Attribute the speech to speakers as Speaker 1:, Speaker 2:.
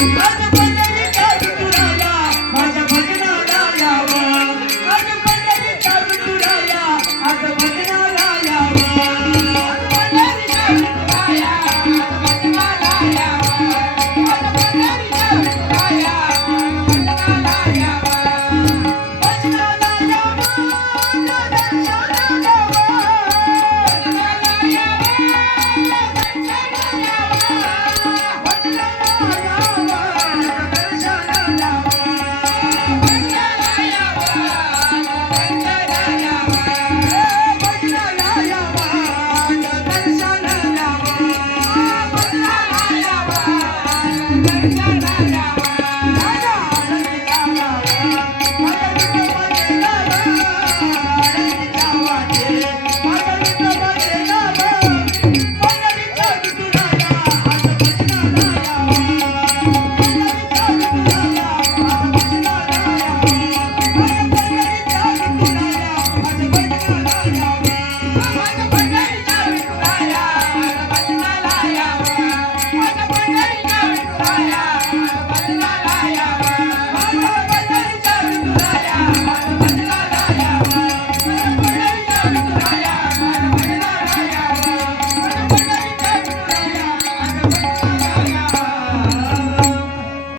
Speaker 1: Bora